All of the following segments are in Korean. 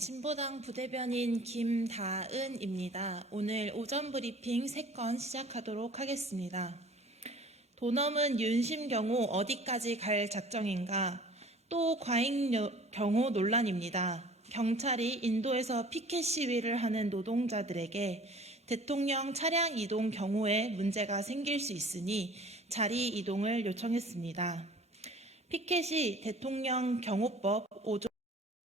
진보당 부대변인 김다은입니다. 오늘 오전 브리핑 3건 시작하도록 하겠습니다. 도넘은 윤심 경호 어디까지 갈 작정인가? 또 과잉 경호 논란입니다. 경찰이 인도에서 피켓 시위를 하는 노동자들에게 대통령 차량 이동 경호에 문제가 생길 수 있으니 자리 이동을 요청했습니다. 피켓이 대통령 경호법 5조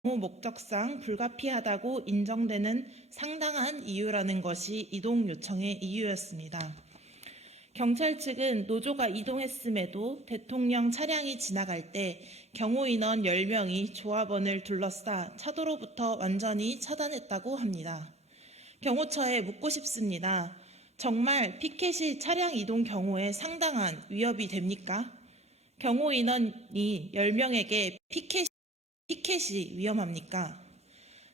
경호 목적상 불가피하다고 인정되는 상당한 이유라는 것이 이동 요청의 이유였습니다. 경찰 측은 노조가 이동했음에도 대통령 차량이 지나갈 때 경호 인원 10명이 조합원을 둘러싸 차도로부터 완전히 차단했다고 합니다. 경호처에 묻고 싶습니다. 정말 피켓이 차량 이동 경호에 상당한 위협이 됩니까? 경호 인원이 10명에게 피켓이 위험합니까?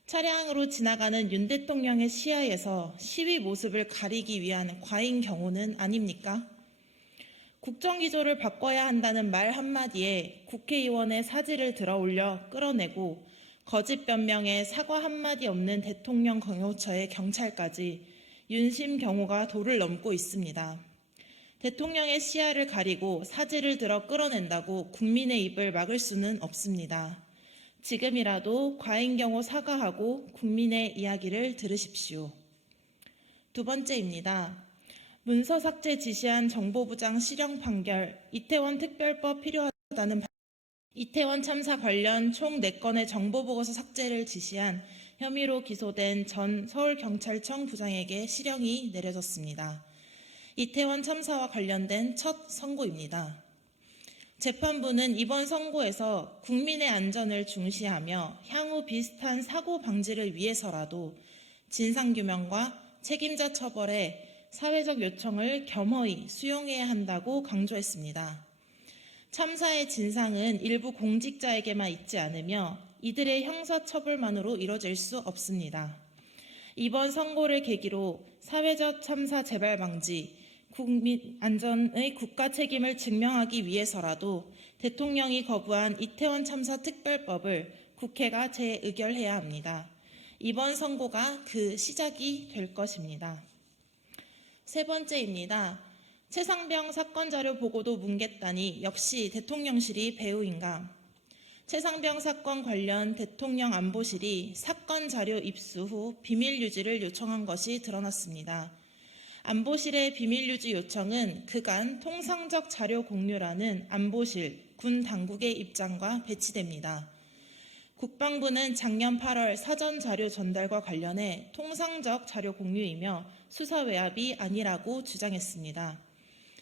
차량으로 지나가는 윤 대통령의 시야에서 시위 모습을 가리기 위한 과잉 경호는 아닙니까? 국정기조를 바꿔야 한다는 말 한마디에 국회의원의 사지를 들어올려 끌어내고 거짓 변명에 사과 한마디 없는 대통령 경호처의 경찰까지 윤심 경호가 도를 넘고 있습니다. 대통령의 시야를 가리고 사지를 들어 끌어낸다고 국민의 입을 막을 수는 없습니다. 지금이라도 과잉 경호 사과하고 국민의 이야기를 들으십시오. 두 번째입니다. 문서 삭제 지시한 정보부장 실형 판결, 이태원 특별법 필요하다는 이태원 참사 관련 총 4건의 정보보고서 삭제를 지시한 혐의로 기소된 전 서울경찰청 부장에게 실형이 내려졌습니다. 이태원 참사와 관련된 첫 선고입니다. 재판부는 이번 선고에서 국민의 안전을 중시하며 향후 비슷한 사고 방지를 위해서라도 진상규명과 책임자 처벌에 사회적 요청을 겸허히 수용해야 한다고 강조했습니다. 참사의 진상은 일부 공직자에게만 있지 않으며 이들의 형사처벌만으로 이뤄질 수 없습니다. 이번 선고를 계기로 사회적 참사 재발 방지, 국민 안전의 국가 책임을 증명하기 위해서라도 대통령이 거부한 이태원 참사 특별법을 국회가 재의결해야 합니다. 이번 선고가 그 시작이 될 것입니다. 세 번째입니다. 최상병 사건 자료 보고도 뭉갰다니 역시 대통령실이 배우인가? 최상병 사건 관련 대통령 안보실이 사건 자료 입수 후 비밀 유지를 요청한 것이 드러났습니다. 안보실의 비밀유지 요청은 그간 통상적 자료 공유라는 안보실, 군 당국의 입장과 배치됩니다. 국방부는 작년 8월 사전 자료 전달과 관련해 통상적 자료 공유이며 수사 외압이 아니라고 주장했습니다.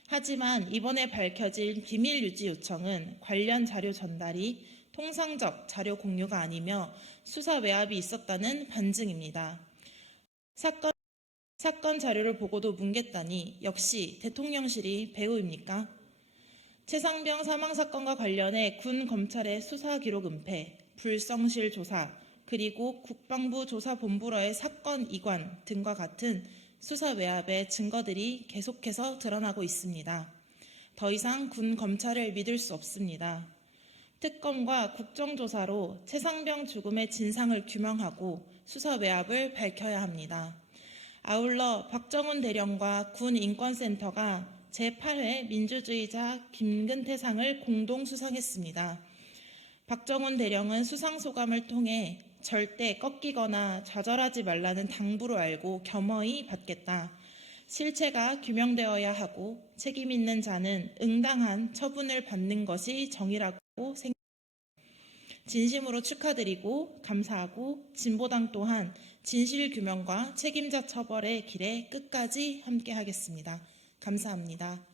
하지만 이번에 밝혀진 비밀유지 요청은 관련 자료 전달이 통상적 자료 공유가 아니며 수사 외압이 있었다는 반증입니다. 사건 자료를 보고도 뭉갰다니 역시 대통령실이 배우입니까? 최상병 사망사건과 관련해 군 검찰의 수사 기록 은폐, 불성실 조사, 그리고 국방부 조사본부로의 사건 이관 등과 같은 수사 외압의 증거들이 계속해서 드러나고 있습니다. 더 이상 군 검찰을 믿을 수 없습니다. 특검과 국정조사로 최상병 죽음의 진상을 규명하고 수사 외압을 밝혀야 합니다. 아울러 박정훈 대령과 군인권센터가 제8회 민주주의자 김근태상을 공동 수상했습니다. 박정훈 대령은 수상소감을 통해 절대 꺾이거나 좌절하지 말라는 당부로 알고 겸허히 받겠다. 실체가 규명되어야 하고 책임 있는 자는 응당한 처분을 받는 것이 정의라고 생각합니다. 진심으로 축하드리고 감사하고 진보당 또한 진실규명과 책임자 처벌의 길에 끝까지 함께하겠습니다. 감사합니다.